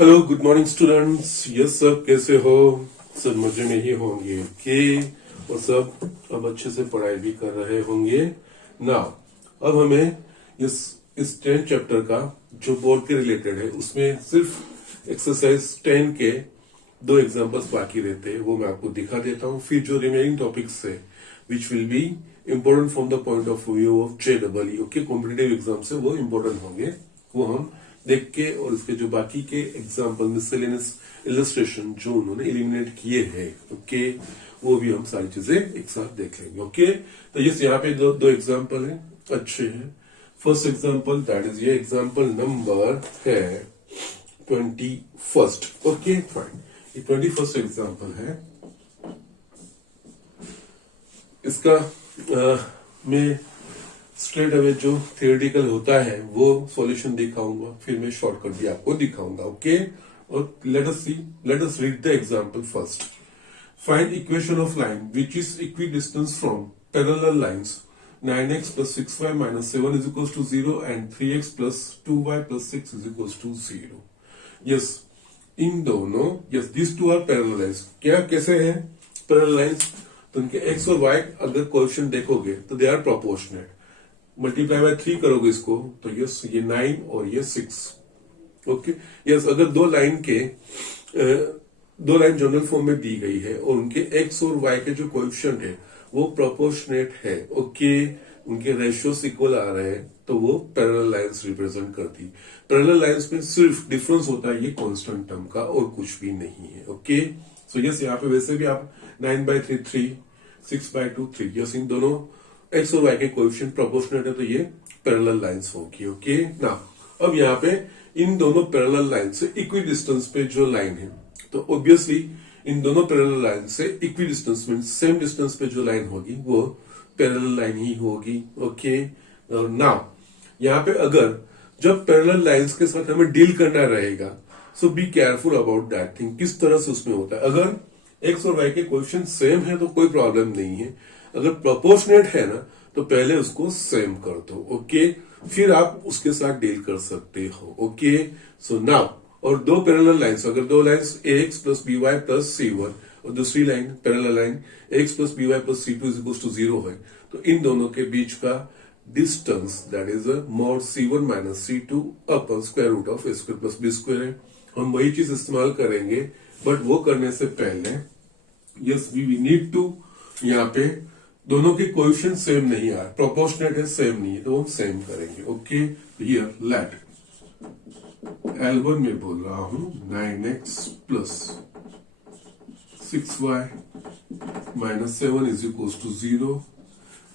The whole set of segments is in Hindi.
Hello good morning students. Yes सब कैसे हो? सब मजे में ही होंगे के और सब अब अच्छे से पढ़ाई भी कर रहे होंगे ना। अब हमें इस 10 चैप्टर का जो बोर्ड के रिलेटेड है उसमें सिर्फ एक्सरसाइज 10 के 2 एग्जांपल्स बाकी रहते हैं, वो मैं आपको दिखा देता हूँ। फिर जो रिमेनिंग टॉपिक्स है which will be important from the point of view of JEE okay, competitive exam से वो इम्पोर्टेंट होंगे, वो हम देख के और इसके जो बाकी के एग्जाम्पल मिसलेनियस इलस्ट्रेशन जो उन्होंने एलिमिनेट किए हैं ओके, वो भी हम सारी चीजें एक साथ देख लेंगे ओके। तो ये यहाँ पे दो एग्जाम्पल हैं, अच्छे हैं। फर्स्ट एग्जाम्पल दैट इज ये एग्जाम्पल नंबर है 21 ओके फाइन। ये 21 एग्जाम्पल है। इसका मैं स्ट्रेट अवे जो थियोरेटिकल होता है वो सॉल्यूशन दिखाऊंगा, फिर मैं शॉर्टकट भी आपको दिखाऊंगा ओके। और late us read the example first. Find equation of line which is equidistance from parallel lines 9x plus 6y minus 7 is equals to 0 and 3x plus 2y plus 6 is equals to 0। Yes, इन दोनों these two are parallel lines। क्या कैसे है पैरेलल लाइंस? तो उनके x और y अगर कोएफिशिएंट देखोगे तो they are proportionate. Multiply by 3 करोगे इसको तो यस ये 9 और ये 6 ओके। यस, अगर दो लाइन जनरल फॉर्म में दी गई है और उनके x और y के जो कोएफिशिएंट है वो प्रोपोर्शनेट है ओके, उनके रेशियोस इक्वल आ रहे हैं तो वो पैरेलल लाइंस रिप्रेजेंट करती। पैरेलल लाइंस में सिर्फ डिफरेंस होता है ये कांस्टेंट टर्म का और कुछ भी नहीं है ओके। सो यस, यहाँ पे वैसे भी आप 9/3 3, 6/2 3, यस इन दोनों x और y के कोएफिशिएंट प्रोपोर्शनेट है तो ये पैरेलल लाइंस होगी ओके ना। अब यहाँ पे इन दोनों पैरेलल लाइन से इक्वी डिस्टेंस पे जो लाइन है तो ऑब्वियसली इन दोनों पैरेलल लाइन से इक्वी डिस्टेंस में सेम डिस्टेंस पे जो लाइन होगी वो पैरेलल लाइन ही होगी ओके। और नाउ यहाँ पे अगर जब पैरेलल लाइंस के साथ हमें डील करना रहेगा so be careful about that thing, किस तरह से उसमें होता है। अगर x और y के क्वेश्चन सेम है तो कोई प्रॉब्लम नहीं है, अगर प्रोपोर्शनेट है ना तो पहले उसको सेम कर दो ओके, फिर आप उसके साथ डील कर सकते हो ओके। सो नाउ और दो पैरेलल लाइंस, अगर दो lines ax plus by plus c1 और दूसरी line parallel line ax plus by plus c2 is equals to 0 है तो इन दोनों के बीच का distance that is mod c1 minus c2 upon square root of a square plus b square है। हम वही चीज इस्तेमाल करेंगे बट वो करने से पहले यस वी नीड टू, यहाँ पे दोनों के कोएफिशिएंट सेम नहीं आ, प्रोपोर्शनेट है सेम नहीं है तो हम सेम करेंगे ओके। हियर लेट L1 में बोल रहा हूं 9x plus 6y minus 7 is equals to 0।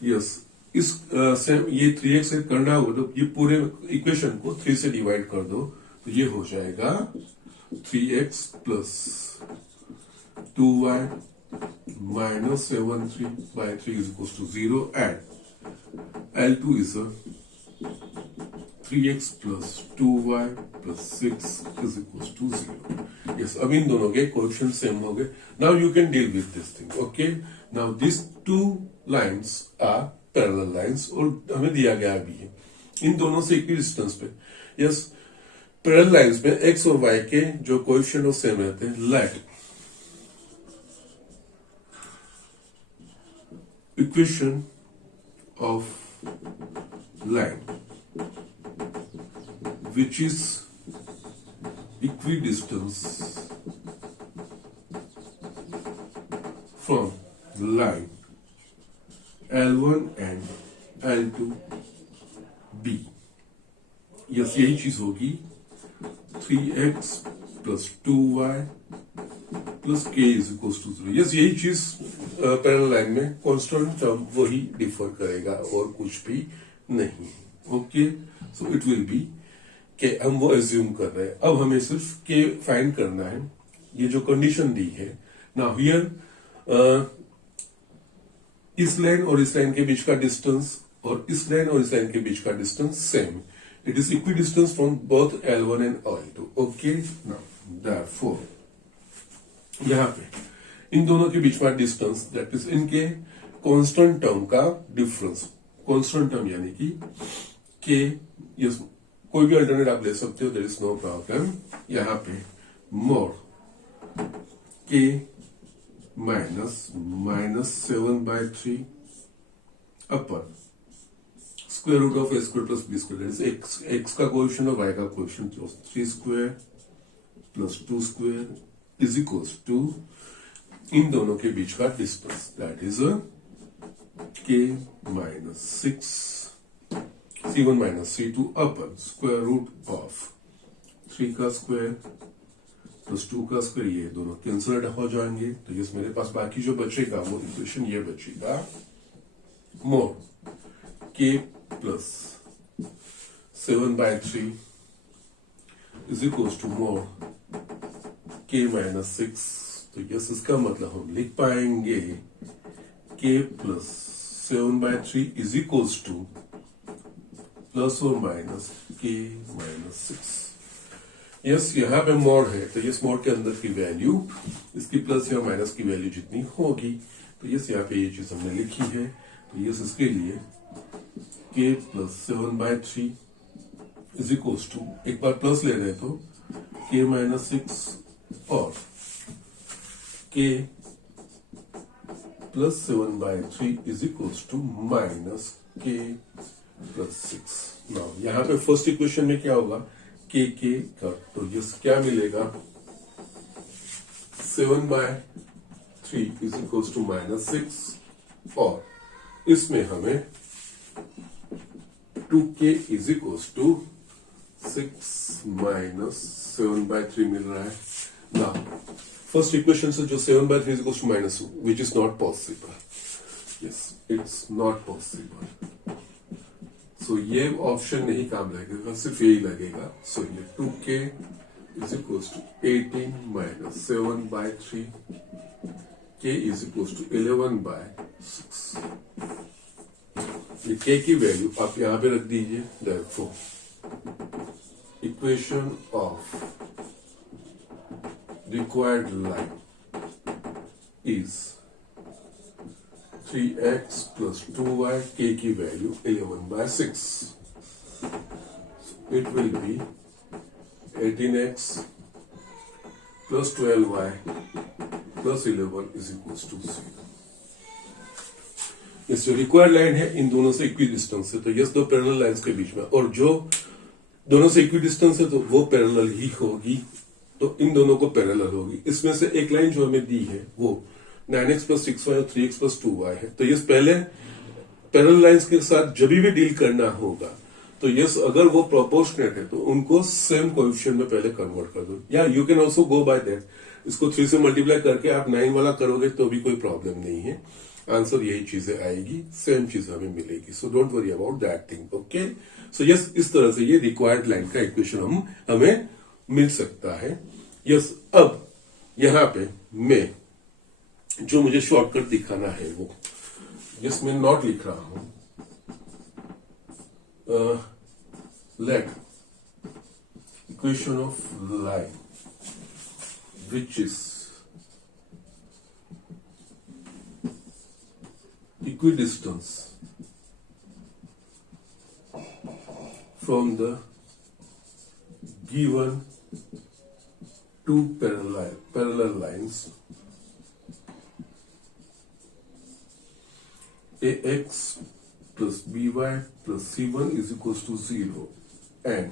Yes, इस ये 3x से करना होगा तो ये पूरे इक्वेशन को 3 से डिवाइड कर दो तो ये हो जाएगा 3x plus 2y minus 7/3 is equals to 0 and L2 is 3x plus 2y plus 6 is equals to 0। yes, अब इन दोनों के कोएफिशिएंट सेम हो गए। now you can deal with this thing okay। now these two lines are parallel lines और हमें दिया गया भी है इन दोनों से इक्वल डिस्टेंस पे। यस, पैरेलल लाइंस में x और y के जो कोएफिशिएंट वो सेम रहते हैं। Let equation of line which is equidistance from line L1 and L2B। Yes, यही चीज होगी 3x plus 2y plus k is equals to 0। Yes, यही चीज पैरेलल लाइन में कांस्टेंट टर्म वही डिफर करेगा और कुछ भी नहीं okay. So it will B के, हम वो एज्यूम कर रहे हैं। अब हमें सिर्फ के फाइंड करना है, ये जो कंडीशन दी है ना। हियर इस लाइन और इस लाइन के बीच का डिस्टेंस और इस लाइन और इस लाइन के बीच का distance same, it is equi distance from both L1 and L2 okay. Now therefore यहाँ पे इन दोनों के बीच का डिस्टेंस दैट इज इनके कांस्टेंट टर्म का डिफरेंस, कांस्टेंट टर्म यानी कि के, यस कोई भी अल्टरनेट आप ले सकते हो, देयर इज नो प्रॉब्लम। यहाँ पे mod k -7/3 upon square root of a square plus b square, x का कोएफिशिएंट और y का coefficient 3 square plus 2 square is equals to इन दोनों के बीच का distance, that is k -6 c1 c2 upon square root of 3 का स्क्वायर प्लस 2 का स्क्वायर, ये दोनों कैंसिल हो जाएंगे। तो ये मेरे पास बाकी जो बचेगा वो इक्वेशन ये बचेगा, mod k plus 7/3 is equals to mod k -6। तो यस, इसका मतलब हम लिख पाएंगे k plus 7/3 is equals two plus और माइनस k -6। यस, यहाँ पे मोड है तो यस मोड के अंदर की वैल्यू इसकी प्लस या माइनस की वैल्यू जितनी होगी, तो यस यहाँ पे ये चीज हमने लिखी है। तो यस इसके लिए k plus 7/3 is equals to, एक बार प्लस ले रहे तो k -6 और k plus 7/3 is equals to minus k plus 6। Now यहाँ पे फर्स्ट इक्वेशन में क्या होगा, k का, तो यस क्या मिलेगा 7/3 इज इक्वल्स टू -6 और इसमें हमें 2k इज इक्वल्स टू 6 -7/3 मिल रहा है। नाउ फर्स्ट इक्वेशन से जो 7/3 is equals to minus, which is not possible, yes it's not possible. So ये ऑप्शन नहीं काम लगेगा, सिर्फ यही लगेगा। सो ये 2k is equals to 18 -7/3, k is equals to 11/6। ये k की वैल्यू आप यहां पे रख दीजिए। Therefore equation of required line is 3x plus 2y, k की value 11/6। It will be 18x plus 12y plus 11 is equals to 0। ये जो रिक्वायर्ड लाइन है इन दोनों से इक्वी डिस्टेंस है, तो यस दो पैरेलल लाइंस के बीच में, और जो दोनों से इक्वी डिस्टेंस है तो वो पैरेलल ही होगी, तो इन दोनों को पैरेलल होगी। इसमें से एक लाइन जो हमें दी है वो 9x plus 6y और 3x plus 2y है। तो यस पहले पैरेलल लाइंस के साथ जब भी डील करना होगा तो यस अगर वो प्रोपोर्शनेट है तो उनको सेम कोएफिशिएंट में पहले कन्वर्ट कर दो, या you can also go by that, इसको 3 से मल्टीप्लाई करके आप 9 वाला करोगे तो भी कोई प्रॉब्लम नहीं है, आंसर यही चीजें आएगी, सेम चीज हमें मिलेगी। So don't worry about that thing, okay. So yes इस तरह से ये रिक्वायर्ड लाइन का इक्वेशन हमें मिल सकता है। यस अब यहां पे मैं जो मुझे शॉर्टकट दिखाना है वो जिसमें नॉट लिख रहा हूं, let equation of line which is equidistance from the given two parallel lines ax plus by plus c1 is equals to 0 and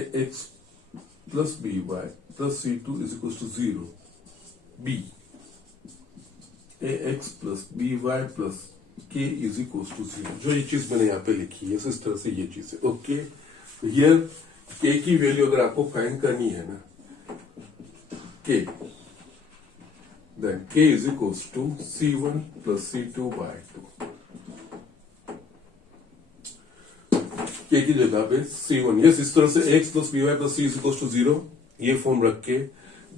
ax plus by plus c2 is equals to 0 b ax plus by plus k is equals to 0। जो ये चीज मैंने यहाँ पे लिखी है इस तरह से ये चीज है, ओके। तो हियर k की वैल्यू अगर आपको फाइंड करनी है ना, k then k is equals to c1 plus c2 by 2। k की जगह पे c1, यस इस तरह से x plus by plus c is equals to 0 ये फॉर्म रख के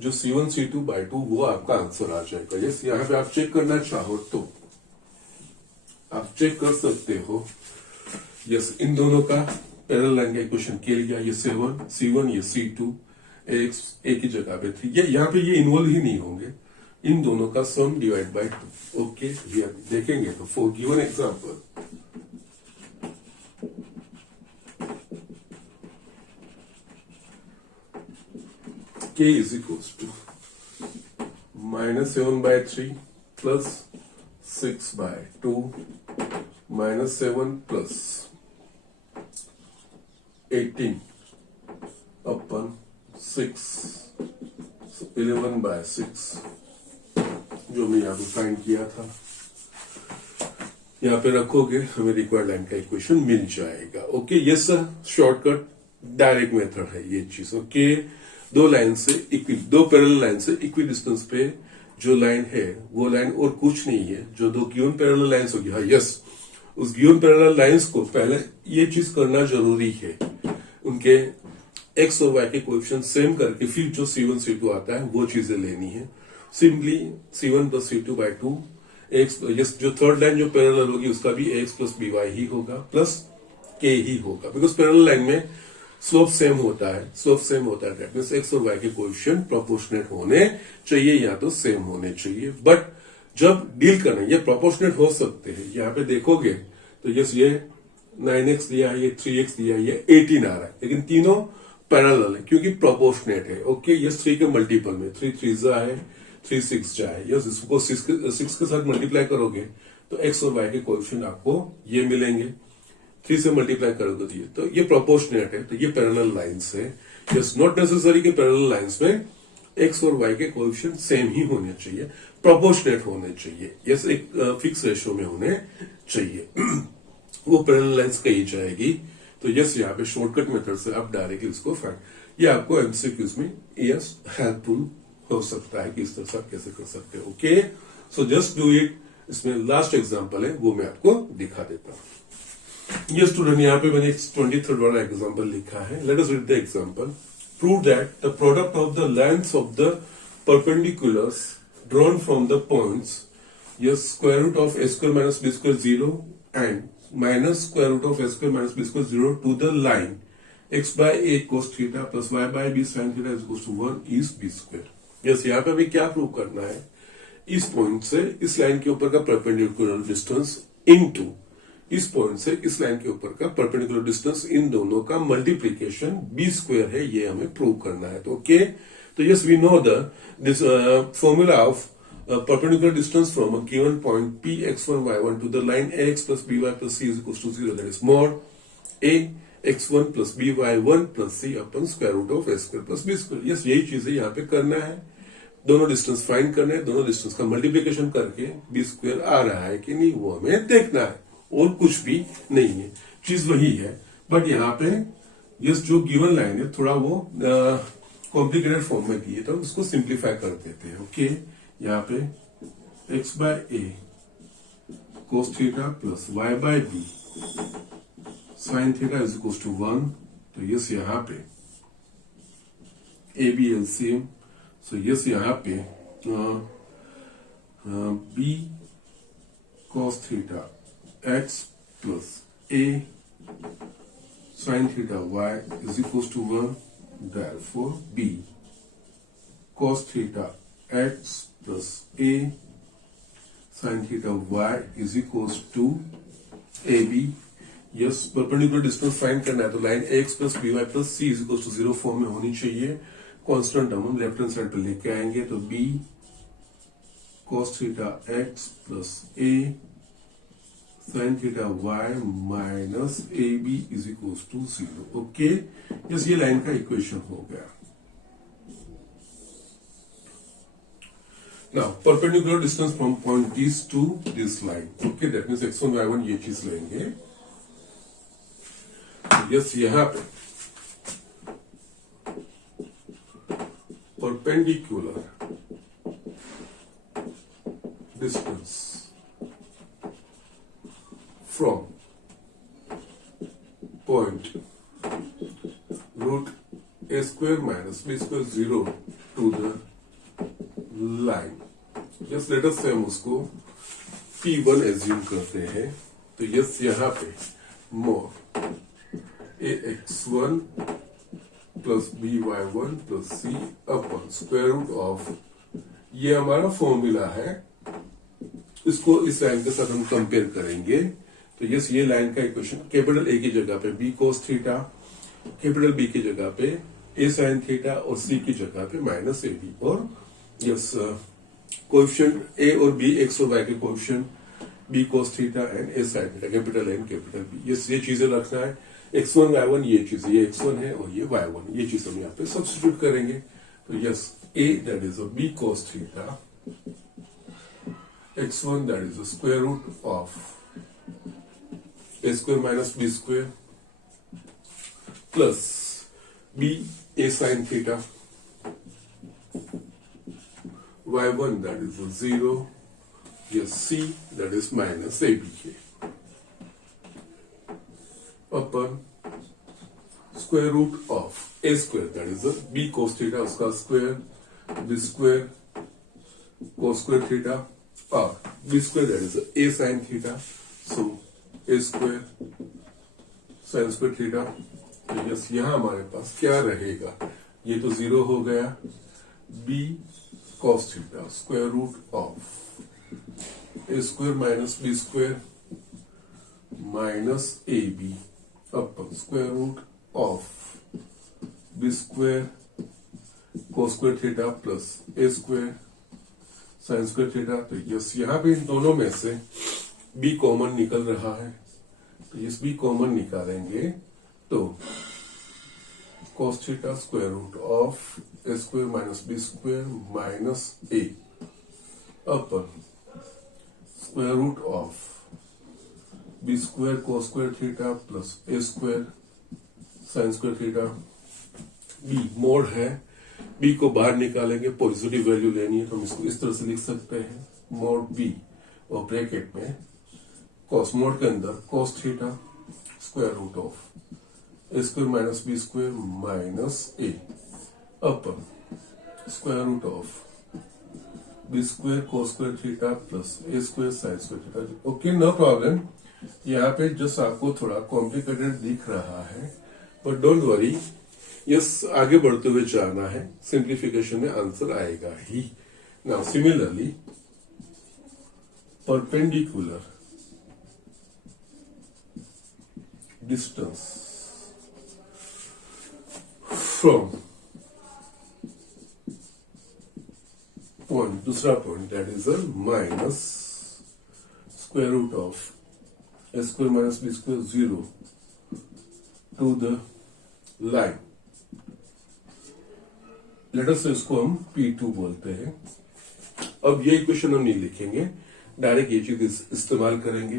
जो c1 c2 by 2 वो आपका आंसर आ जाएगा। यस यहाँ पे आप चेक करना चाहो तो आप चेक कर सकते हो। यस इन दोनों का पैरेलल लाइन का इक्वेशन के लिया, ये c1 ये c2, x a की जगह पे 3, ये यहाँ पे ये इन्वॉल्व ही नहीं होंगे, इन दोनों का सम डिवाइड बाय 2, ओके। देखेंगे तो for given example k is equal to -7/3 plus 6/2 -7 plus 18 upon 6 11/6 जो मैं यहाँ पे फाइंड किया था यहाँ पे रखोगे, हमें रिक्वायर्ड लाइन का इक्वेशन मिल जाएगा। ओके, ये सर शॉर्टकट डायरेक्ट मेथड है ये चीज। ओके, दो पैरेलल लाइन से इक्वी डिस्टेंस पे जो लाइन है वो लाइन और कुछ नहीं है, जो दो गिवन पैरेलल लाइंस होगी। हाँ यस, उस गिवन पैरेलल लाइंस को पहले ये चीज करना जरूरी है, उनके एक्स और वाई के कोएफिशिएंट सेम करके फिर जो C1 C2 आता है वो चीजें लेनी है। Simply C1 plus C2/2 x, जो थर्ड लाइन जो पैरेलल होगी उसका भी ax प्लस by ही होगा प्लस k ही होगा, बिकॉज पैरेलल लाइन में स्लोप सेम होता है, दैट मींस एक्स और वाई के कोएफिशिएंट प्रोपोर्शनेट होने चाहिए या तो सेम होने चाहिए। बट जब डील करना ये प्रोपोर्शनेट हो सकते हैं, यहाँ पे देखोगे तो यस ये 9x दिया है, ये 3x दिया है, ये 18 आ रहा है, लेकिन तीनों पैरेलल है क्योंकि प्रोपोर्शनेट है। ओके, ये 3 के मल्टीपल में 3 3 है, 3 6 है, यस इसको 6 के साथ मल्टीप्लाई करोगे तो एक्स और वाई के कोएफिशिएंट आपको ये मिलेंगे, 3 से मल्टीप्लाई करोगे तो ये प्रोपोर्शनेट है, तो ये पैरेलल लाइंस है। यस, नॉट नेसेसरी कि पैरेलल लाइंस में एक्स और वाई के कोएफिशिएंट सेम ही होने चाहिए, प्रोपोर्शनेट होने चाहिए, यस एक फिक्स रेशियो में होने चाहिए वो पैरेलल लाइंस कही जाएगी। तो यस, यहाँ पे शॉर्टकट मेथड से आप डायरेक्टली इसको फाइंड, ये आपको एमसीक्यूज में यस हेल्पफुल हो सकता है कि इस तरह से आप कैसे कर सकते हो। Okay, so just do it. इसमें लास्ट एग्जांपल है वो मैं आपको दिखा देता हूं। ये स्टूडेंट, यहाँ पे मैंने 23rd वाला एग्जांपल लिखा है। Let us read the example. Prove that the product of the lengths of the perpendiculars drawn from the points yes square root of a square minus b square 0 and minus square root of a square minus b square 0 to the line x by a cos theta plus y by b sin theta is equal to 1 is b square। Yes, यहाँ पे भी क्या प्रूव करना है, इस पॉइंट से इस लाइन के ऊपर का परपेंडिकुलर डिस्टेंस इनटू इस पॉइंट से इस लाइन के ऊपर का परपेंडिकुलर डिस्टेंस, इन दोनों का मल्टीप्लीकेशन b स्क्वायर है, ये हमें प्रूव करना है। तो ओके, तो yes we know this formula of perpendicular distance from a given point p x1 y1 to the line ax plus by plus c is equals to 0, that is mod a x1 plus by1 plus c upon square root of a square plus b square। Yes, यही चीज है यहाँ पे करना है, दोनों डिस्टेंस फाइंड करने हैं, दोनों डिस्टेंस का मल्टीप्लीकेशन करके b स्क्वायर आ रहा है कि नहीं वो हमें देखना है, और कुछ भी नहीं है, चीज वही है। बट यहाँ पे यस जो गिवन लाइन है थोड़ा वो कॉम्प्लिकेटेड फॉर्म में दी है, तो हम इसको सिंप्लीफाई कर देते हैं। ओके, यहाँ पे x by a cos theta plus y by b sin theta is equal to 1। तो यस यहाँ पे a b LCM, so yes यहाँ पे b cos theta x plus a sin theta y is equal to 1, therefore b cos theta x plus a sin theta y is equals to ab। Yes, perpendicular distance find करना है तो line ax plus by plus c is equals to 0 form में होनी चाहिए। कांस्टेंट टर्म हम लेफ्ट हैंड साइड पे लेके आएंगे, तो b cos theta x plus a sin theta y minus ab is equals to 0। Okay, yes ये लाइन का इक्वेशन हो गया। Now, perpendicular distance from point this to this line. Okay, that means x1 y1 ये चीज लेंगे। यस, यहाँ पे perpendicular distance from point root a square minus b square 0 to the line। Yes, let us से हम उसको P1 एज्यूम करते हैं। तो यस यहाँ पे mod ax1 plus by1 plus c upon square root of, ये हमारा फॉर्मूला है, इसको इस लाइन के साथ हम कंपेयर करेंगे। तो यस ये लाइन का इक्वेशन कैपिटल A की जगह पे b cos theta, capital B की जगह पे ए साइन थीटा और सी की जगह पे माइनस ए बी, और यस कोएफिशिएंट ए और बी, एक्स और वाई के coefficient B cos theta and A sine theta, capital N capital B, ये चीजें रखना है। x1 y1 ये चीज, ये x1 है और ये y1, ये चीज हम यहाँ पे सब्स्टिट्यूट करेंगे। तो yes a that is b cos theta, x1 that is square root of a square minus b square plus b a sin theta, y1 that is 0, yes c that is minus ab के upon square root of a square that is b cos theta, उसका square, b square cos square theta, और b square that is a sine theta, so a square sine square theta. तो यस यहां हमारे पास क्या रहेगा, ये तो 0 हो गया, b cos theta square root of a square minus b square minus a b upon square root of b square cos square theta plus a square sine square theta. तो यस यहां पे इन दोनों में से बी कॉमन निकल रहा है, तो यस बी कॉमन निकालेंगे तो cos theta square root of a square minus b square minus a upon square root of b square cos square theta plus a square sine square theta. B mod है, बी को बाहर निकालेंगे, पॉजिटिव वैल्यू लेनी है तो हम इसको इस तरह से लिख सकते हैं, मोड बी और ब्रैकेट में कॉस, मोड के अंदर cos theta square root of a square minus b square minus a upon square root of b square cos square theta plus a square sine square theta. Okay, no problem. यहाँ पे जस्ट आपको थोड़ा कॉम्प्लिकेटेड दिख रहा है, बट डोंट वरी, यस आगे बढ़ते हुए जाना है, सिंप्लीफिकेशन में आंसर आएगा ही। Now similarly perpendicular distance from point, दूसरा point that is a minus square root of a square minus b square 0 to the line, later से इसको हम P2 बोलते हैं। अब ये इक्वेशन हम नहीं लिखेंगे, डायरेक्ट ये चीज इस्तेमाल करेंगे,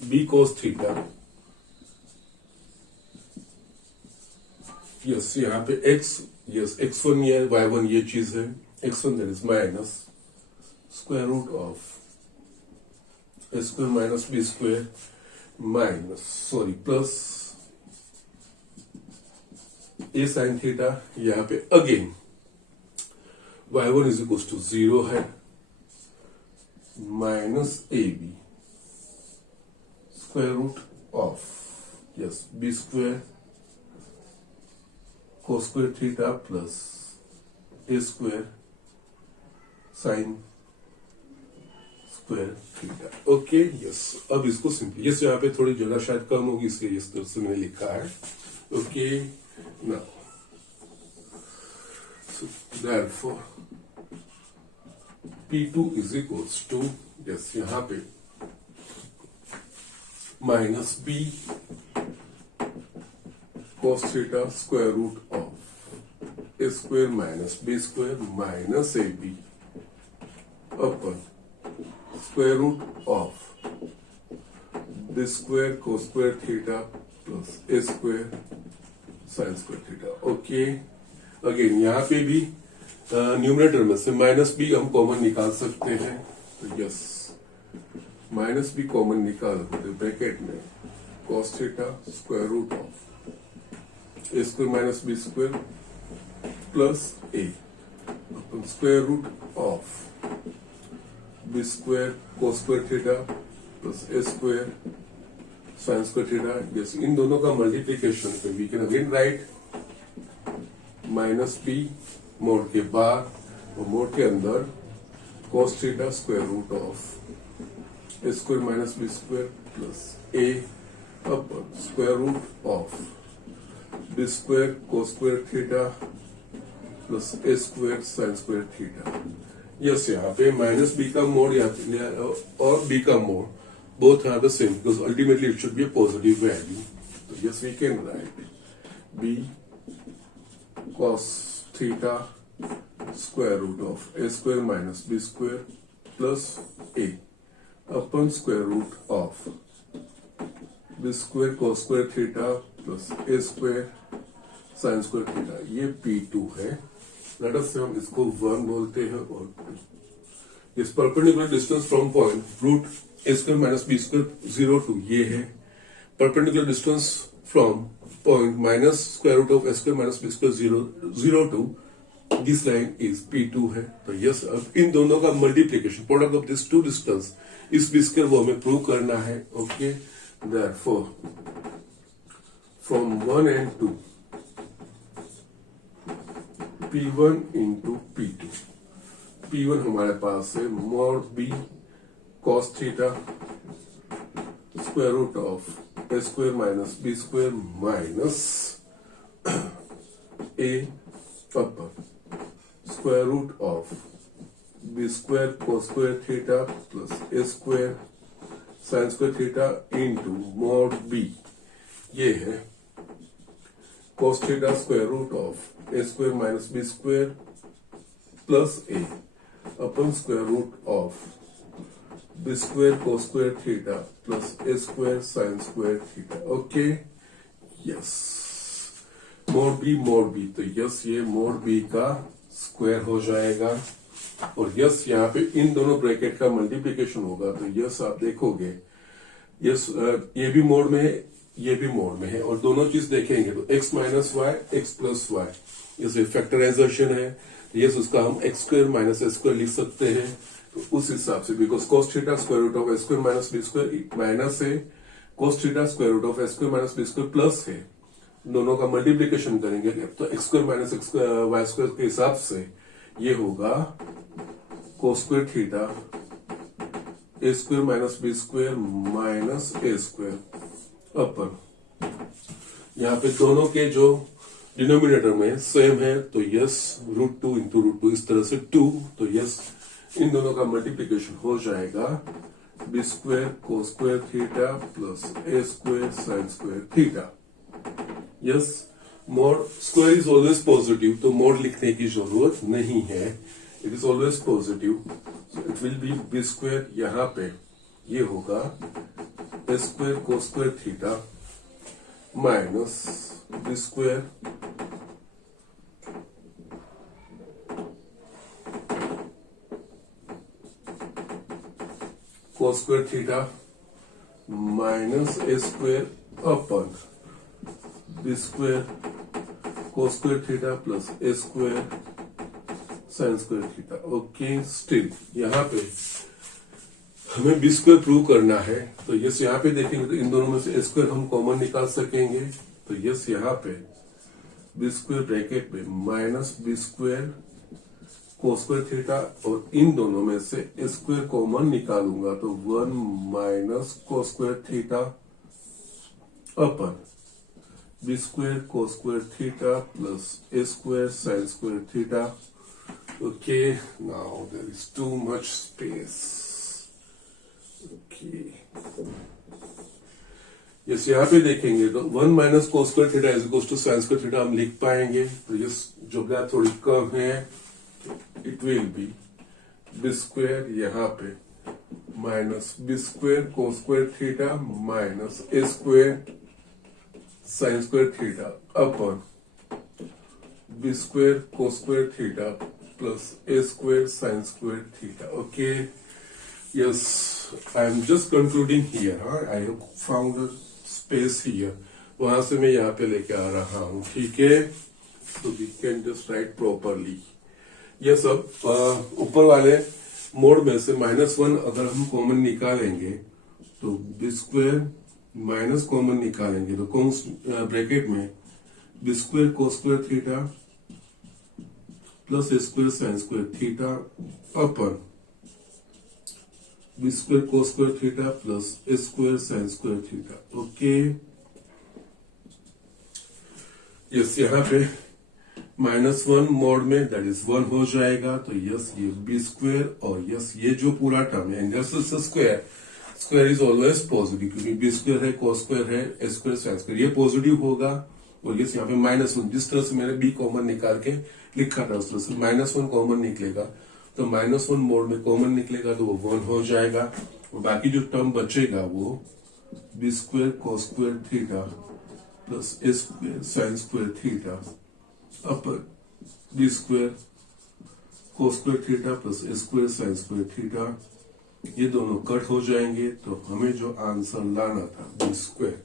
बी कोस थीटा, यस यहाँ पे x, यस x1 या y1 ये चीज है, x1 that is minus square root of a square minus b square minus sorry plus a sine theta, यहाँ पे again y1 is equal to 0 है, minus a b square root of yes b square cos square theta plus a square sine square theta. Okay yes, अब इसको सिंपली, यस यहाँ पे थोड़ी जगह शायद कम होगी इसलिए इस तरह से मैंने लिखा है। Okay now so therefore P2 is equals to, yes यहाँ पे minus b cos theta square root of a square minus b square minus a b upon square root of b square cos square theta plus a square sine square theta. Okay, again यहाँ पे भी न्यूमरेटर में से माइनस बी हम कॉमन निकाल सकते हैं, तो यस माइनस बी कॉमन निकाल ब्रैकेट में cos theta square root of a square minus b square plus a upon square root of b square cos square theta plus a square sine square theta. Yes इन दोनों का मल्टीप्लीकेशन पे we can again write minus b mod के बाहर और मोड के अंदर cos theta square root of a square minus b square plus a upon square root of b square cos square theta plus a square sine square theta. Yes, यहाँ पे माइनस बी का मोड और बी का mod both are the same because ultimately it should be a positive value. तो yes we can write b cos theta square root of a square minus b square plus a upon square root of b square cos square theta plus a square sin square theta। ये P2 है। लेट अस से हम इसको 1 बोलते हैं और 2। इस perpendicular distance from point root a square minus b square 0 to ये है। Perpendicular distance from point minus square root of s square minus b square 0 to this line is P2 है। तो यस, अब इन दोनों का multiplication product of this two distance is b square वो हमें प्रूव करना है। ओके, therefore from 1 and 2 P1 into P2, P1 हमारे पास है mod b cos theta square root of a square minus b square minus a upper square root of b square cos square theta plus a square sin square theta into mod b। ये है cos theta square root of a square minus b square plus a upon square root of b square cos square theta plus a square sin square theta। Okay, yes, mod b. तो यस, ये मोड बी का स्क्वायर हो जाएगा और यस यहाँ पे इन दोनों ब्रैकेट का मल्टीप्लीकेशन होगा। तो यस आप देखोगे, यस ये भी मोड में है, ये भी मोड में है और दोनों चीज देखेंगे तो x minus y x plus y ये फैक्टराइजेशन है। यस, उसका हम x square minus s square लिख सकते हैं। तो उस हिसाब से because cos theta square root of s square minus b square minus है, cos theta square root of s square minus b square plus है, दोनों का मल्टीप्लीकेशन करेंगे तो x square minus x y square के हिसाब से ये होगा cos square theta a square minus b square minus a square upper. यहाँ पे दोनों के जो डिनोमिनेटर में सेम है तो यस √2 इंटू √2 इस तरह से 2। तो यस, इन दोनों का मल्टीप्लीकेशन हो जाएगा b square cos square theta plus a square sine square theta. Yes, mod square is always positive तो मोड लिखने की जरूरत नहीं है, it is always positive. So it will be b square, यहाँ पे ये होगा a square cos square theta minus b square cos square theta minus a square upon b square cos square theta plus a square sine square theta. Okay, still यहाँ पे हमें बी स्क्वायर प्रूव करना है तो यस यहाँ पे देखेंगे तो इन दोनों में से ए स्क्वायर हम कॉमन निकाल सकेंगे। तो यस यहाँ पे बी स्क्वायर ब्रैकेट में minus b square cos square theta और इन दोनों में से स्क्वायर कॉमन निकालूंगा तो 1 minus cos square theta upon b square cos square theta plus a square sine square theta. Okay, now there is too much space. Okay, yes यहाँ पे देखेंगे तो 1 minus cos square theta is equal to sine square theta हम लिख पाएंगे। तो यस जो गैप थोड़ी कम है it will be b square यहाँ पे minus b square cos square theta minus a square sine square theta upon b square cos square theta plus a square sine square theta. Okay, yes, I am just concluding here. I have found a space here, वहां से मैं यहाँ पे लेके आ रहा हूं। ठीक है, so we can just write properly। ये सब ऊपर वाले मोड में से -1 अगर हम कॉमन निकालेंगे तो बी स्क्वायर माइनस कॉमन निकालेंगे तो कौन ब्रैकेट में b square cos square theta plus a square sine square theta upon b square cos square theta plus a square sine square theta. Okay, yes यहाँ पे -1 मोड में दैट इज 1 हो जाएगा, तो यस ये बी स्क्वायर और यस ये जो पूरा टर्म है inverse square, square is always positive क्योंकि बी स्क्वायर है, cos स्क्वायर है, ए स्क्वायर साइन स्क्वायर, ये पॉजिटिव होगा। और यस यहाँ पे -1, जिस तरह से मैंने बी कॉमन निकाल के लिखा था उस तरह से -1 कॉमन निकलेगा, तो -1 मोड में कॉमन निकलेगा तो वो 1 हो जाएगा। और बाकी जो टर्म बचेगा वो b square cos square theta plus a square sine square theta upper b square cos square theta plus a square sine square theta, ये दोनों कट हो जाएंगे। तो हमें जो आंसर लाना था बी स्क्वायर,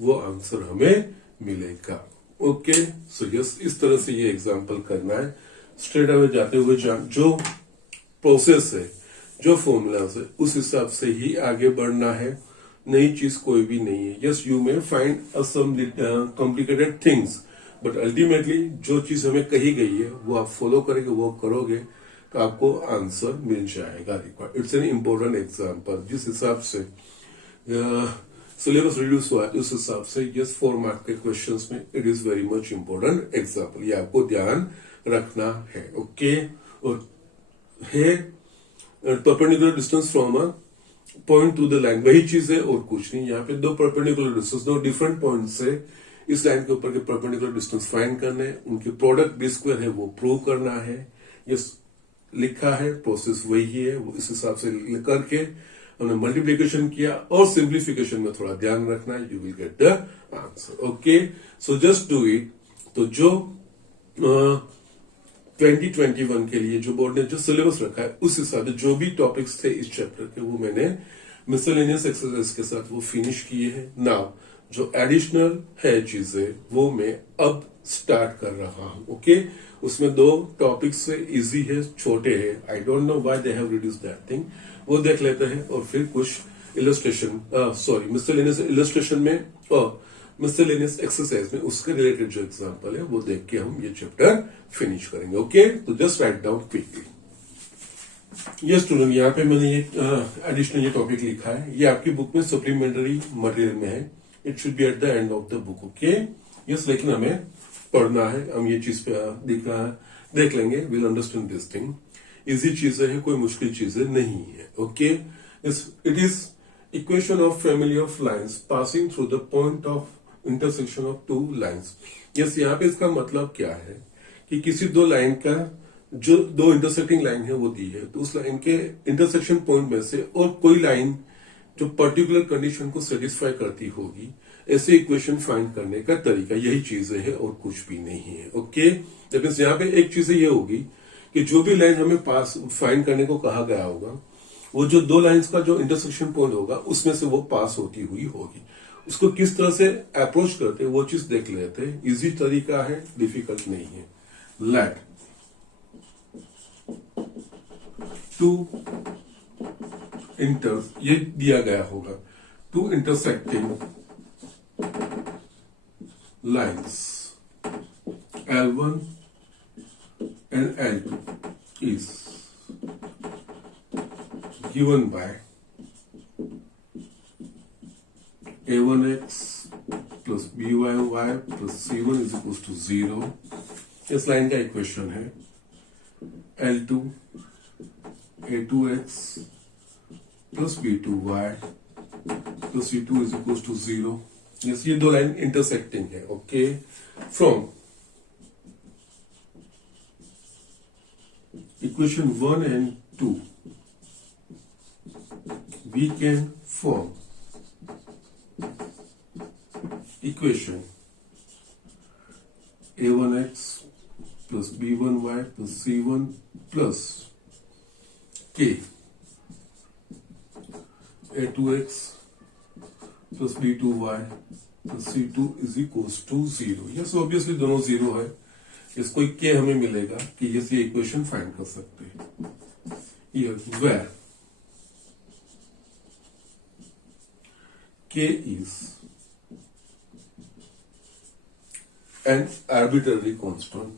वो आंसर हमें मिलेगा। ओके, सो यस इस तरह से ये एग्जांपल करना है। स्ट्रेट अवे जाते हुए जो प्रोसेस है, जो फॉर्मूलाज है, उस हिसाब से ही आगे बढ़ना है। नई चीज कोई भी नहीं है। Yes you may find some complicated things, but ultimately जो चीज हमें कही गई है वो आप फॉलो करेंगे, वो करोगे तो आपको आंसर मिल जाएगा। It's an important example. जिस हिसाब से सिलेबस रिड्यूस हुआ है उस हिसाब से यस 4 मार्क के क्वेश्चंस में it is very much important example, ये आपको ध्यान रखना है। ओके, और है perpendicular distance from a point two the line, वही चीज है और कुछ नहीं। यहाँ पे दो परपेंडिकुलर डिस्टेंस, दो डिफरेंट पॉइंट से इस लाइन के ऊपर के परपेंडिकुलर डिस्टेंस फाइंड करने हैं, उनके प्रोडक्ट बी स्क्वायर है वो प्रूव करना है। यस लिखा है, प्रोसेस वही है, वो इस हिसाब से करके हमने मल्टीप्लीकेशन किया और सिंप्लीफिकेशन में थोड़ा ध्यान रखना है, you will get the answer. Okay, so just do it. तो जो 2021 के लिए जो बोर्ड ने जो सिलेबस रखा है उस हिसाब से जो भी टॉपिक्स थे इस चैप्टर के वो मैंने मिसलेनियस एक्सरसाइज के साथ वो फिनिश किए हैं। नाउ जो एडिशनल है चीजें वो मैं अब स्टार्ट कर रहा हूं। ओके, उसमें 2 टॉपिक्स से इजी है, छोटे हैं, I don't know why they have reduce that thing, वो देख लेते हैं। और फिर कुछ इलस्ट्रेशन मिसलेनियस इलस्ट्रेशन में और मिसलेनियस एक्सरसाइज में उसके रिलेटेड जो एग्जांपल है वो देख के हम ये चैप्टर फिनिश करेंगे। ओके, तो जस्ट राइट डाउन क्विकली। ये स्टूडेंट यहाँ पे मैंने ये एडिशनल ये टॉपिक लिखा है, ये आपकी बुक में सप्लीमेंट्री मटेरियल में है, it should B at the end of the book. Okay, yes, लेकिन हमें पढ़ना है, हम ये चीज पे देख लेंगे, will understand this thing. Easy चीजें हैं, कोई मुश्किल चीजें नहीं है। Okay, it is equation of family of lines passing through the point of intersection of 2 lines. Yes, यहाँ पे इसका मतलब क्या है कि किसी 2 लाइन का जो 2 इंटरसेक्टिंग लाइन है वो दी है, तो उस लाइन के इंटरसेक्शन पॉइंट में से और कोई लाइन जो पर्टिकुलर कंडीशन को सेटिस्फाई करती होगी, ऐसे इक्वेशन फाइंड करने का तरीका यही चीजें है और कुछ भी नहीं है। ओके, दैट मींस यहाँ पे एक चीज ये होगी कि जो भी लाइन हमें पास फाइंड करने को कहा गया होगा, वो जो 2 लाइंस का जो इंटरसेक्शन पॉइंट होगा उसमें से वो पास होती हुई होगी। उसको किस तरह से अप्रोच करते वो चीज देख लेते हैं। इजी तरीका है, डिफिकल्ट नहीं है। लेट 2 ये दिया गया होगा 2 intersecting lines L1 and L2 is given by A1x plus BYY plus C1 is equals to 0। इस लाइन का इक्वेशन है L2 A2x plus B2y plus C2 is equals to 0। Yes, ये 2 लाइन इंटरसेक्टिंग है। Okay, from equation 1 and 2 we can form equation A1x plus B1y plus C1 plus K A2x plus B2y plus C2 is equals to 0। yes, obviously दोनों 0 है, इसको K हमें मिलेगा कि ये इक्वेशन फाइंड कर सकते हैं। Here where K is an arbitrary constant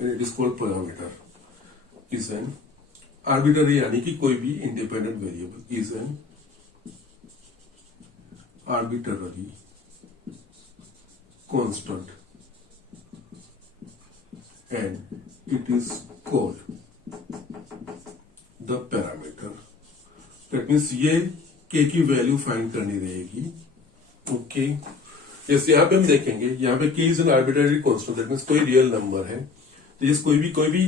and it is called parameter, is an arbitrary यानी कि कोई भी independent variable, is an arbitrary constant and it is called the parameter. That means ये k की वैल्यू फाइंड करनी रहेगी. ओके, जैसे यहाँ पे हम देखेंगे, यहाँ पे k is an arbitrary constant, that means कोई रियल नंबर है. तो जैसे कोई भी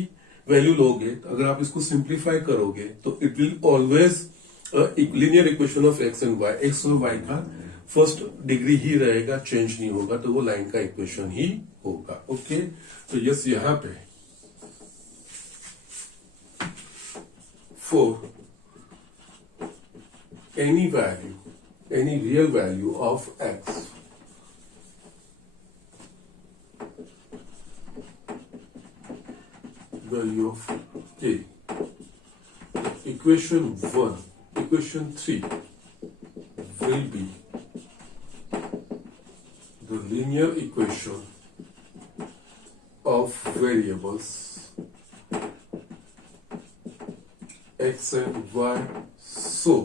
वैल्यू लोगे, तो अगर आप इसको सिंप्लीफाई करोगे तो it will always linear equation of x and y. X और वाई का फर्स्ट डिग्री ही रहेगा, चेंज नहीं होगा, तो वो लाइन का इक्वेशन ही होगा. ओके, तो यस यहां पे for any value, any real value of x, value of k, equation 1, equation 3 will be the linear equation of variables x and y, so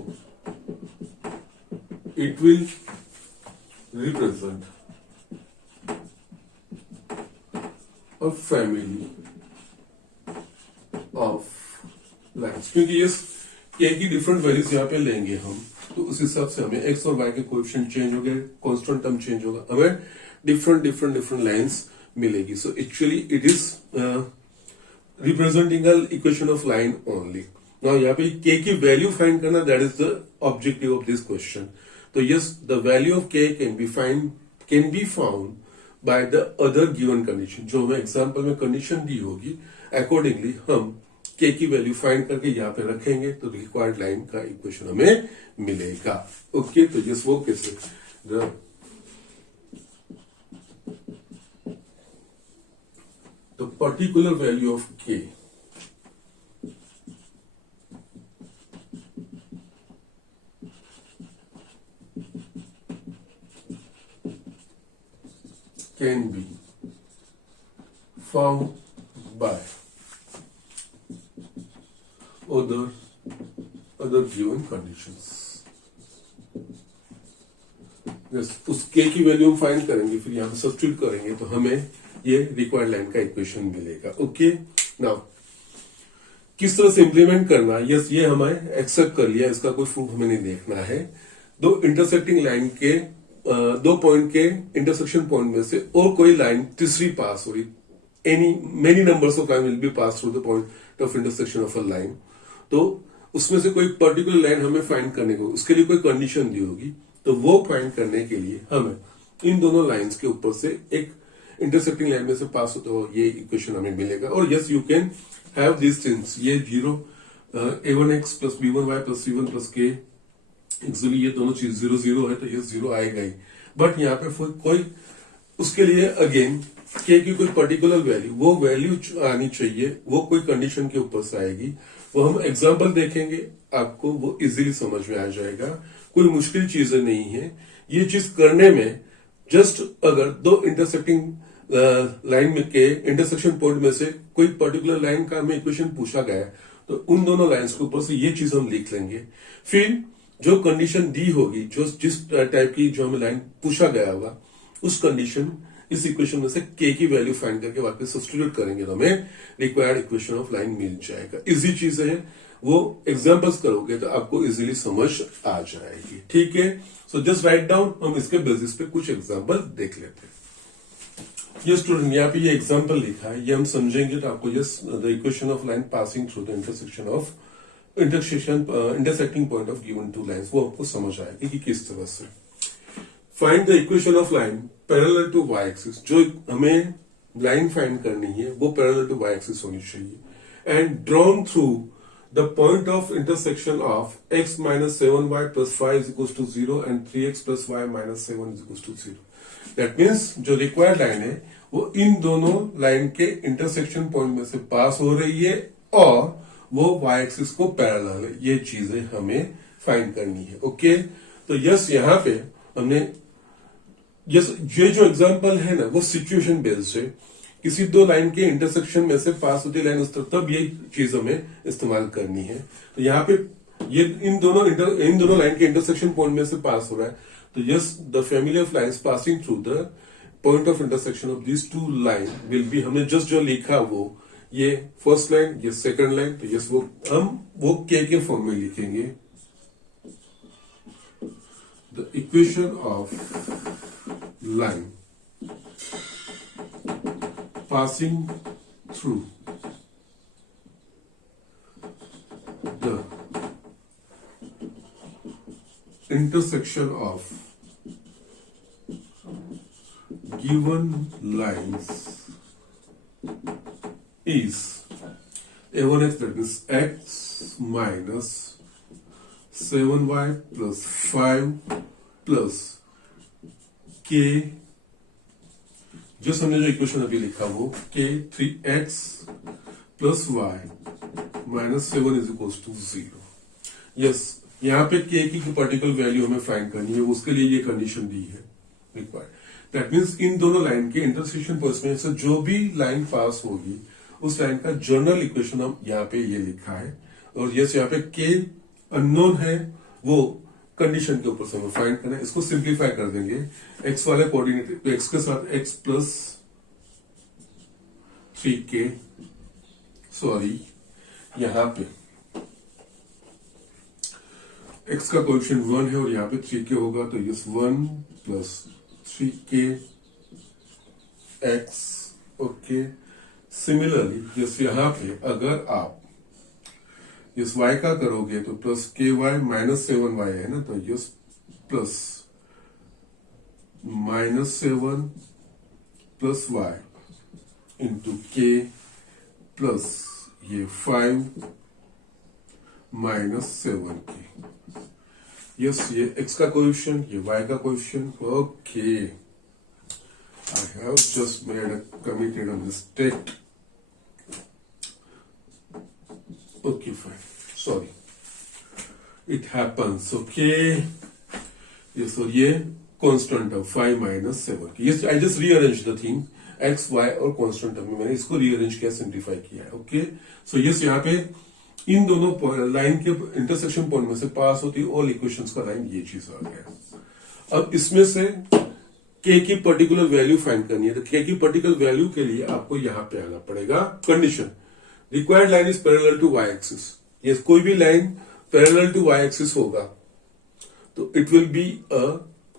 it will represent a family of lines. क्योंकि ये k की डिफरेंट वैल्यूज यहाँ पे लेंगे हम, तो उस हिसाब से हमें x और y के कोएफिशिएंट चेंज हो गए, कांस्टेंट टर्म चेंज होगा, हमें डिफरेंट लाइंस मिलेगी. So actually it is representing a equation of line only. Now यहाँ पे k की वैल्यू फाइंड करना, that is the objective of this question. तो yes, the value of k can be found by the other given condition. जो हमें एग्जाम्पल में कंडीशन दी होगी, अकॉर्डिंगली हम k की वैल्यू फाइंड करके यहाँ पे रखेंगे, तो रिक्वायर्ड लाइन का इक्वेशन हमें मिलेगा. ओके, तो जस्ट वो कैसे the particular value of k can be found by other given conditions. yes, उस k की वैल्यू हम फाइंड करेंगे, फिर यहां पे सब्स्टिट्यूट करेंगे, तो हमें ये रिक्वायर्ड लाइन का इक्वेशन मिलेगा. ओके, नाउ किस तरह से इंप्लीमेंट करना, यस ये हमें एक्सेप्ट कर लिया, इसका कोई प्रूफ हमें नहीं देखना है. दो इंटरसेक्टिंग लाइन के दो पॉइंट के इंटरसेक्शन पॉइंट में से और कोई लाइन तीसरी पास हुई, many numbers of line will be passed through the point of intersection of a line. तो उसमें से कोई पर्टिकुलर लाइन हमें फाइंड करने को, उसके लिए कोई कंडीशन दी होगी, तो वो फाइंड करने के लिए हमें इन दोनों लाइंस के ऊपर से एक इंटरसेक्टिंग लाइन में से पास होता हो, ये इक्वेशन हमें मिलेगा. और yes, you can have this things, ये zero a1x plus b1y plus c1 plus k, actually ये दोनों चीज 0 है, तो ये 0 आएगा ही. बट यहाँ पे कोई उसके लिए अगेन k की कोई पर्टिकुलर वैल्यू, वो वैल्यू आनी चाहिए, वो कोई कंडीशन के ऊपर से आएगी. वो हम एग्जांपल देखेंगे, आपको वो इजीली समझ में आ जाएगा. कोई मुश्किल चीजें नहीं है ये चीज करने में. जस्ट अगर दो इंटरसेक्टिंग लाइन में के इंटरसेक्शन पॉइंट में से कोई पर्टिकुलर लाइन का हमें इक्वेशन पूछा गया है, तो उन दोनों लाइंस के ऊपर से ये चीज हम लिख लेंगे. फिर जो कंडीशन दी होगी, जो जिस टाइप की जो हमें लाइन पूछा गया होगा, उस कंडीशन इस इक्वेशन में से k की वैल्यू फाइंड करके वापस सब्स्टिट्यूट करेंगे, तो हमें रिक्वायर्ड इक्वेशन ऑफ लाइन मिल जाएगा. इजी चीज है, वो एग्जांपल्स करोगे तो आपको इजीली समझ आ जाएगी. ठीक है, सो जस्ट राइट डाउन, हम इसके बेसिस पे कुछ एग्जांपल देख लेते हैं. ये स्टूडेंट यहाँ पे ये एग्जांपल लिखा है, ये हम समझेंगे तो आपको just the equation of line passing through the intersecting point of given two lines, वो आपको समझ आएगी कि किस तरह से. Find the equation of line parallel to y axis. जो हमें लाइन फाइंड करनी है वो पैरेलल टू y एक्सिस होनी चाहिए, and drawn through the point of intersection of x minus 7y plus 5 is equal to 0 and 3x plus y minus 7 is equal to 0. That means जो रिक्वायर्ड लाइन है वो इन दोनों लाइन के इंटरसेक्शन पॉइंट में से पास हो रही है और वो y एक्सिस को पैरेलल है. ये चीजें हमें फाइंड करनी है. ओके, तो यस यहाँ पे हमने यस ये जो एग्जांपल है ना, वो सिचुएशन बेस्ड है. किसी दो लाइन के इंटरसेक्शन में से पास होती लाइन उस तब ये चीज हमें इस्तेमाल करनी है. तो यहाँ पे ये इन दोनों लाइन के इंटरसेक्शन पॉइंट में से पास हो रहा है, तो yes the family of lines passing through the point of intersection of this two line will be, हमने जस्ट जो लिखा वो ये फर्स्ट लाइन, ये सेकंड लाइन, तो यस वो के फॉर्म में लिखेंगे। The equation of line passing through the intersection of given lines is a1x, that means x minus 7y plus 5 plus k, जो हमने जो इक्वेशन अभी लिखा वो k 3x plus y minus 7 is equals to 0। Yes, यहाँ पे k की पर्टिकुलर वैल्यू हमें फाइंड करनी है, उसके लिए ये कंडीशन दी है रिक्वायर्ड। दैट मीन्स इन दोनों लाइन के इंटरसेक्शन पॉइंट्स में से जो भी लाइन पास होगी उस लाइन का जनरल इक्वेशन हम यहाँ पे ये लिखा है, और यस यहाँ पे k अननोन है, वो कंडीशन के ऊपर से हमें फाइंड करना है। इसको सिंप्लीफाई कर देंगे x वाले कोऑर्डिनेट, तो x के साथ x प्लस 3k, सॉरी यहाँ पे x का कोएफिशिएंट 1 है और यहाँ पे 3k होगा, तो yes 1 plus 3k x। Okay, similarly जैसे यहाँ पे अगर आप इस y का करोगे तो प्लस ky माइनस 7y है ना, तो yes plus -7 plus y into k plus ये 5 -7k। यस, ये x का कोएफिशिएंट, ये y का coefficient. Okay, I have just committed a mistake. Okay, fine. Sorry. It happens. Okay. Yes, so ये constant है 5 minus 7। Yes, I just rearranged the thing. x, y और constant टर्म में मैंने इसको rearrange किया, simplify किया है। Okay. So yes, यहाँ पे इन दोनों लाइन के इंटरसेक्शन पॉइंट में से पास होती है ऑल इक्वेशंस का लाइन, ये चीज आ गया। अब इसमें से k की पर्टिकुलर वैल्यू फाइंड करनी है, तो k की पर्टिकुलर वैल्यू के लिए आपको यहां पे आना पड़ेगा। Condition, required line is parallel to y axis. ये कोई भी line parallel to y axis होगा तो it will be a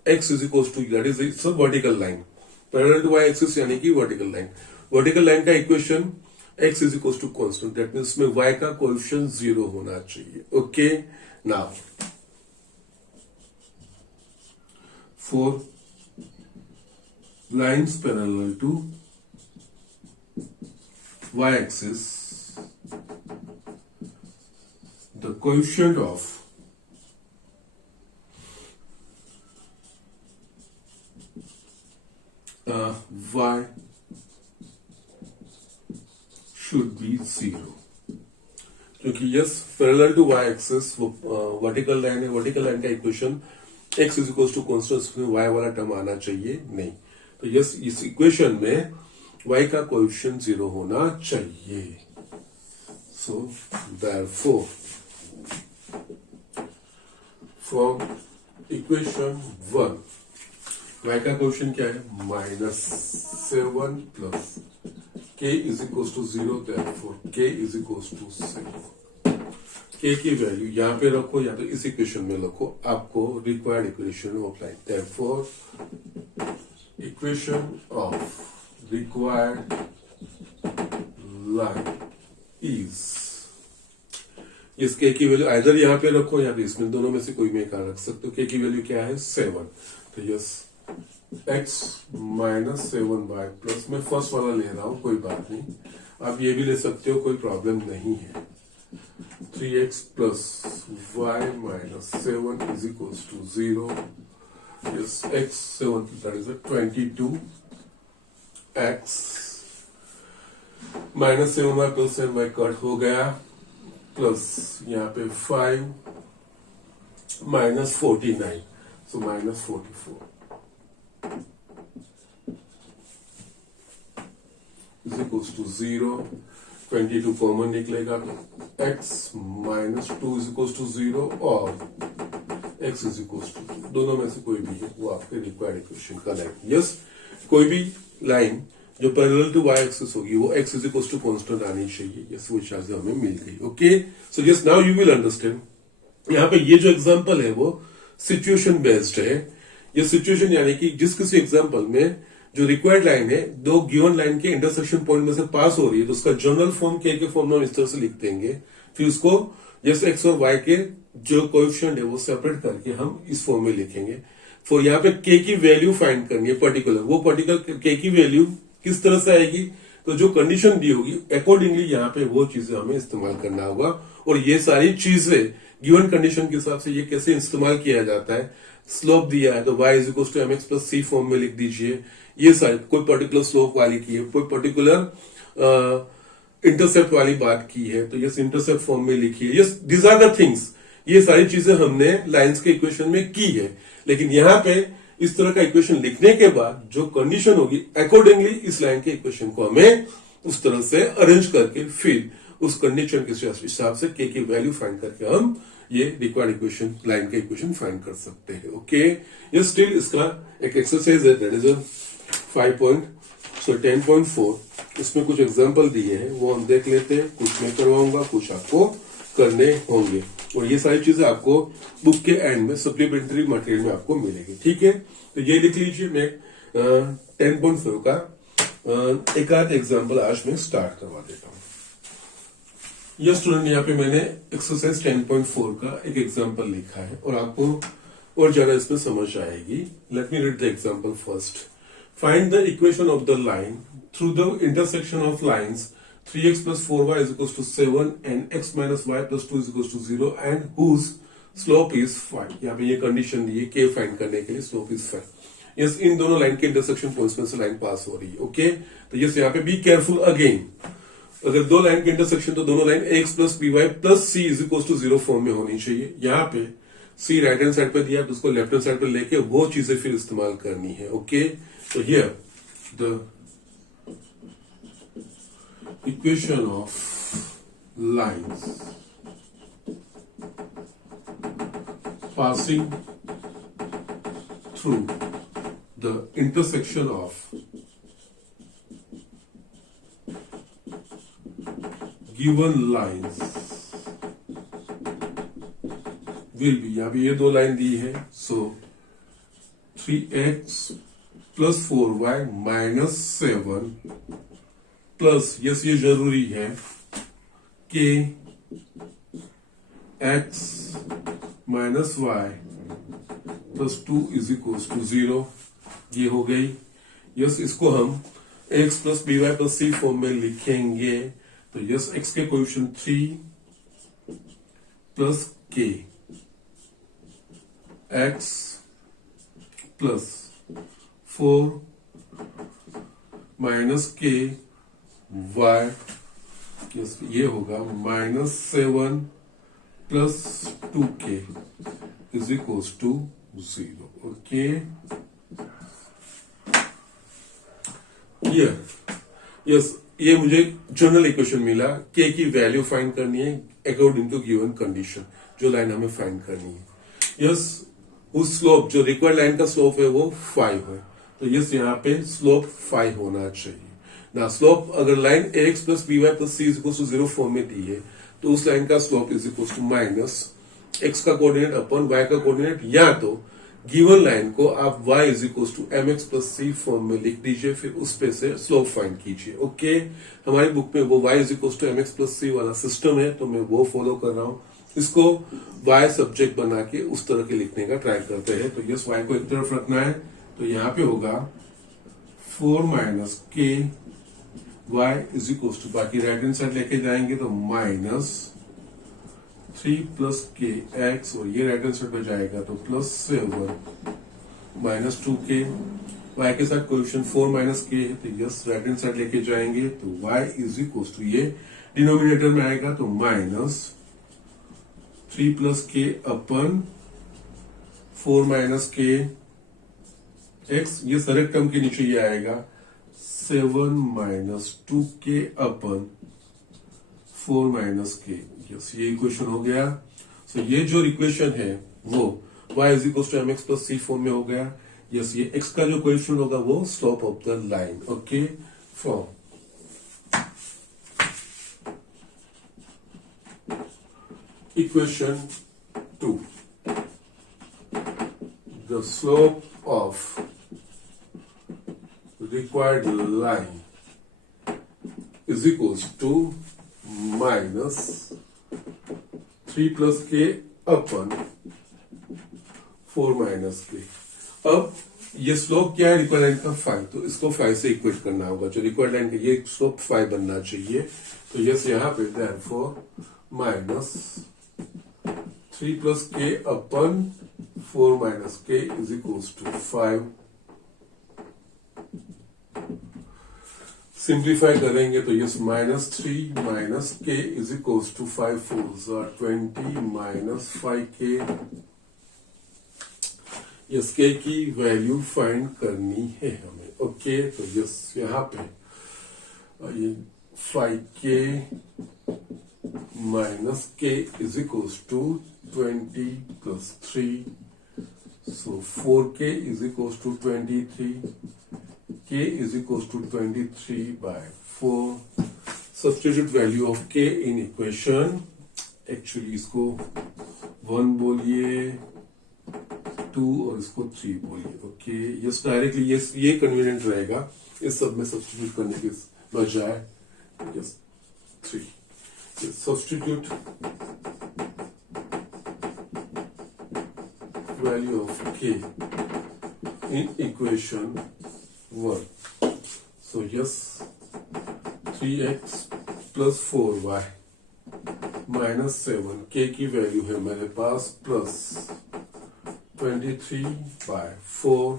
x is equal to, that is it's a vertical line. Parallel to y axis यानी कि वर्टिकल लाइन। वर्टिकल लाइन का equation x is equal to constant, that means में y का कोएफिशिएंट 0 होना चाहिए। Okay, now for lines parallel to y-axis, the coefficient of y should be 0, क्योंकि yes parallel to y axis वो वर्टिकल लाइन है। वर्टिकल लाइन का equation x is equal to constant, y वाला टर्म आना चाहिए नहीं। तो यस, इस इक्वेशन में y का कोएफिशिएंट 0 होना चाहिए। So therefore from equation 1 y का कोएफिशिएंट क्या है, -7 plus k is equal to 0, therefore k is equal to 0। k की वैल्यू यहां पे रखो या तो इस इक्वेशन में रखो, आपको required equation apply. Therefore equation of required line is, इस k की वैल्यू आइदर यहां पे रखो या फिर इसमें दोनों में से कोई में एक रख सकते हो। k की वैल्यू क्या है, 7। तो यस x माइनस 7y प्लस, मैं फर्स्ट वाला ले रहा हूं, कोई बात नहीं, आप ये भी ले सकते हो, कोई प्रॉब्लम नहीं है। 3x plus y minus 7 is equal to 0। Yes, x 7, that is a 22 x minus 7y plus 7y cut हो गया, प्लस यहाँ पे 5 minus 49, so minus 44 is equal to 0। 22 common निकलेगा तो x minus 2 is equal to 0 और x इज इक्वल टू 2, दोनों में से कोई भी है वो आपके रिक्वायर्ड इक्वेशन का लाइन। यस, कोई भी लाइन जो पैरेलल टू वाई एक्सिस होगी वो x is equal to constant आनी चाहिए। यस, वो चीजें हमें मिल गई। Okay, so yes now you will understand. यहाँ पे ये जो एग्जांपल है वो सिचुएशन बेस्ड है। ये सिचुएशन यानी कि जिस किसी एग्जांपल में जो रिक्वायर्ड लाइन है दो गिवन लाइन के इंटरसेक्शन पॉइंट में से पास हो रही है, तो उसका जनरल फॉर्म के फॉर्म में हम इस तरह से लिख देंगे। फिर उसको जैसे एक्स और वाई के जो कोएफिशिएंट है वो सेपरेट करके हम इस फॉर्म में लिखेंगे। फॉर यहाँ पे के की वैल्यू फाइंड करनी है पर्टिकुलर, वो पर्टिकुलर के की वैल्यू किस तरह से आएगी, तो जो कंडीशन दी होगी अकॉर्डिंगली यहाँ पे वो चीजें हमें इस्तेमाल करना होगा। और ये सारी चीजें गिवन कंडीशन के हिसाब से ये कैसे इस्तेमाल किया जाता है। स्लोप दिया है तो y is equal to mx plus c form में लिख दीजिए। ये सारी कोई पर्टिकुलर स्लोप वाली की है, कोई पर्टिकुलर इंटरसेप्ट वाली बात की है, तो यस इंटरसेप्ट फॉर्म में लिखिए। Yes, these are the things. ये सारी चीजें हमने लाइंस के इक्वेशन में की है, लेकिन यहाँ पे इस तरह का इक्वेशन लिखने के बाद जो कंडीशन होगी अकॉर्डिंगली इस लाइन के इक्वेशन को हमें उस तरह से अरेंज करके फिर उस कंडीशन के हिसाब से के की वैल्यू फाइंड करके हम ये रिक्वायर्ड इक्वेशन लाइन का इक्वेशन फाइंड कर सकते हैं। ओके, ये स्टिल इसका एक एक्सरसाइज है, दैट इज 10.4। इसमें कुछ एग्जांपल दिए हैं वो हम देख लेते हैं। कुछ मैं करवाऊंगा, कुछ आपको करने होंगे, और ये सारी चीजें आपको बुक के एंड में सप्लीमेंट्री मटेरियल में आपको मिलेगी। ठीक है, तो ये लिख लीजिए। मैं 10.4 का एक आध एग्जाम्पल आज मैं स्टार्ट करवा देता हूँ। यह स्टूडेंट, यहाँ पे मैंने एक्सरसाइज 10.4 का एक एग्जाम्पल लिखा है और आपको और ज्यादा इसमें समझ आएगी। Let me read the example first. Find the equation of the line through the intersection of lines 3x plus 4y is equals to 7 and x minus y plus 2 is equals to 0 and whose slope is 5। यहाँ पे ये कंडीशन दी है k फाइंड करने के लिए, slope is 5। यस, इन दोनों लाइन के इंटरसेक्शन पॉइंट्स में से लाइन पास हो रही है। ओके, तो यस यहाँ पे बी केयरफुल अगेन। अगर दो लाइन के इंटरसेक्शन तो दोनों line x plus b y plus c is equal to 0 form में होनी चाहिए। यहाँ पे c राइट हैंड साइड पे दिया तो उसको लेफ्ट हैंड साइड पे लेके वो चीजें फिर इस्तेमाल करनी है। ओके, तो here the equation of lines passing through the intersection of given lines will be, यहाँ पे ये दो लाइन दी है, so 3x plus 4y minus 7 plus, yes ये जरूरी है, k x minus y plus 2 is equal to 0। ये हो गई। यस, इसको हम x plus b y plus c form में लिखेंगे। तो यस, x के coefficient 3 plus k x plus 4 minus k y, ये होगा -7 plus 2k is equals to 0। Okay, yes, ये मुझे जनरल इक्वेशन मिला। k की वैल्यू फाइंड करनी है अकॉर्डिंग टू गिवन कंडीशन, जो लाइन हमें फाइंड करनी है। यस, उस स्लोप जो रिक्वायर्ड लाइन का स्लोप है वो 5 है, तो यस यहाँ पे स्लोप 5 होना चाहिए ना। स्लोप अगर line ax plus b y plus c is equal to 0 form में दी है तो उस लाइन का slope is equal to minus x का कोऑर्डिनेट अपन y का कोऑर्डिनेट, या तो गिवन लाइन को आप y is equal to mx plus c form में लिख दीजिए, फिर उस पे से स्लोप फाइंड कीजिए। ओके, हमारी बुक में वो y is equal to mx plus सी वाला सिस्टम है, तो मैं वो फॉलो कर रहा हूँ। इसको y सब्जेक्ट बना के उस तरह के लिखने का ट्राई करते हैं। तो यस, y को एक तरफ रखना है, तो यहाँ पे होगा 4 minus k y is equal to, बाकी राइट हैंड साइड लेके जाएंगे तो -3 प्लस के एक्स, और ये राइट हैंड साइड पे जाएगा तो +7 माइनस 2k। y के साथ कोएफिशिएंट 4 माइनस के है, तो यस राइट हैंड साइड लेके जाएंगे तो y इज इक्वल टू, ये डिनोमिनेटर में आएगा तो -3 प्लस के अपन 4 माइनस के एक्स, ये सारे टर्म के नीचे ये आएगा 7 minus 2k upon 4 minus k. Yes, ये इक्वेशन हो गया। सो ये जो इक्वेशन है वो y is equal to mx plus c form में हो गया। यस ये x का जो कोएफिशिएंट होगा वो slope of the line. Okay, from equation 2, the slope of required line is equals to minus 3 plus k upon 4 minus k. अब ये स्लोप क्या है रिक्वायर्ड लाइन का 5, तो इसको 5 से इक्वेट करना होगा. जो रिक्वायर्ड लाइन का ये स्लोप 5 बनना चाहिए. तो यस यहाँ पे therefore minus 3 plus k upon 4 minus k is equals to 5. Simplify करेंगे तो yes minus 3 minus k is equals to 5 4s are 20 minus 5k. Yes k की वैल्यू फाइंड करनी है हमें. ओके, तो यस यहाँ पे ये 5k minus k is equals to 20 plus 3. So 4k is equals to 23. K is equals to 23 by 4. Substitute value of k in equation. Actually इसको 1 बोलिए, 2 और इसको 3 बोलिए. ओके, यस डायरेक्टली यस ये कन्वीनियंट रहेगा इस सब में सब्स्टिट्यूट करने के बजाय. Yes 3. Substitute value of k in equation 1. So yes, 3x plus 4y minus 7, k की वैल्यू है मेरे पास plus 23 by 4,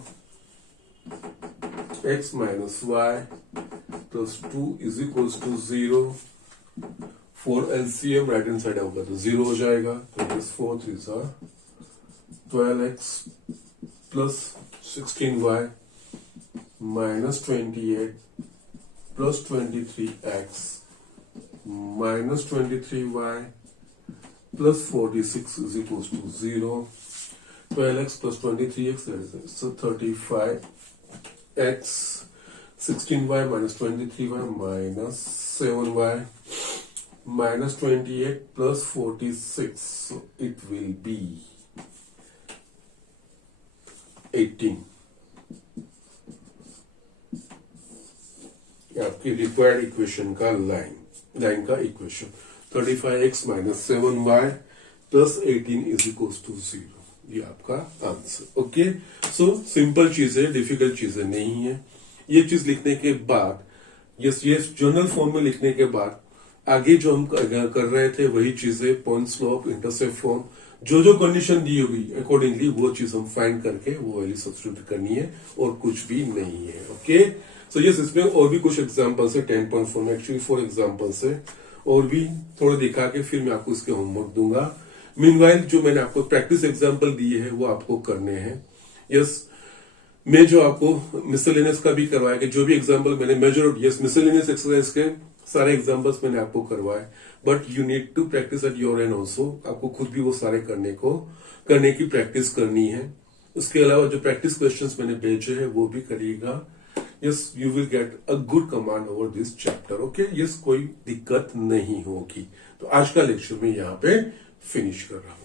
x minus y plus 2 is equals to 0. 4 LCM right hand side होगा तो 0 हो जाएगा. तो this 4 3s are 12x plus 16y minus 28 plus 23x minus 23y plus 46 is equals to 0. 12x plus 23x, that is so 35x, 16y minus 23y minus 7y minus 28 plus 46, so it will be 18. आपकी रिक्वायर्ड इक्वेशन का लाइन का equation 35x minus 7y plus 18 is equals to 0. ये आपका आंसर. ओके, सो सिंपल चीज है, डिफिकल्ट चीजें नहीं है. ये चीज लिखने के बाद यस ये जनरल फॉर्म में लिखने के बाद आगे जो हम कर रहे थे वही चीजें पॉइंट स्लोप इंटरसेप्ट फॉर्म जो कंडीशन दी होगी अकॉर्डिंगली वो चीज हम फाइंड करके वो वैल्यू सब्स्टिट्यूट करनी है और कुछ भी नहीं है. ओके, सो यस इसमें और भी कुछ एग्जांपल्स है 10.4 में. एक्चुअली 4 एग्जांपल्स है और भी थोड़ा दिखा के फिर मैं आपको इसके होमवर्क दूंगा. मीनवाइल जो मैंने आपको प्रैक्टिस एग्जांपल दिए हैं वो आपको करने हैं. यस मैं जो आपको मिसलेनियस का भी करवाया कि जो भी एग्जांपल मैंने मेजर यस मिसलेनियस एक्सरसाइज के सारे एग्जांपल्स मैंने आपको करवाए, but you need to practice at your end also. आपको खुद भी वो सारे करने की प्रैक्टिस करनी है. उसके अलावा जो प्रैक्टिस क्वेश्चंस मैंने भेजे हैं वो भी करिएगा. Yes you will get a good command over this chapter. Okay, yes कोई दिक्कत नहीं होगी. तो आज का लेक्चर में यहाँ पे फिनिश कर रहा हूं.